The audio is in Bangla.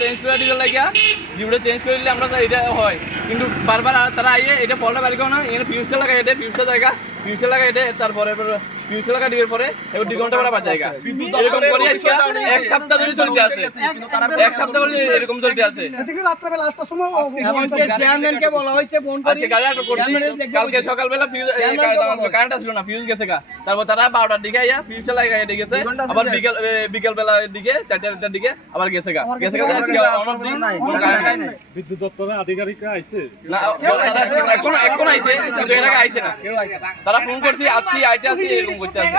চেঞ্জ করে দিতে লাগিয়া জিওটা চেঞ্জ করে দিলে আমরা এটা হয় কিন্তু বারবার তারা আইয়ে এটা ফলটা বাড়ি না এখানে ফিউজটা লাগাই এটা ফিউজটা জায়গা ফিউজটা লাগাই এটা তারপরে ফিউজটা লাগা দিবার পরে এবার 2 ঘন্টা পরে বাদ জায়গা এরকম করে আজকে এক সপ্তাহ ধরে চলতে আছে এক সপ্তাহ ধরে এরকম চলতে আছে এদিকে রাত্রে বেলা 8টার সময় চেয়ারম্যানকে বলা হয়েছে ফোন করে আজকে গাড়ি আটক করছি কালকে সকালবেলা ফিউজ কারেন্ট আসলো না ফিউজ গেছে গা তারপর তারা 12টার দিকে আইয়া ফিউজটা লাগাই এটা গেছে আবার বিকেল বেলার দিকে 4টার দিকে আবার গেছে গা আজকে অনেক দিন বিদ্যুৎ দপ্তরের আধিকারিকরা আইছে না এখন আইছে কিন্তু এর আগে আইছে না তারা ফোন করছি আছি আইতে আসি এরকম করতে আছে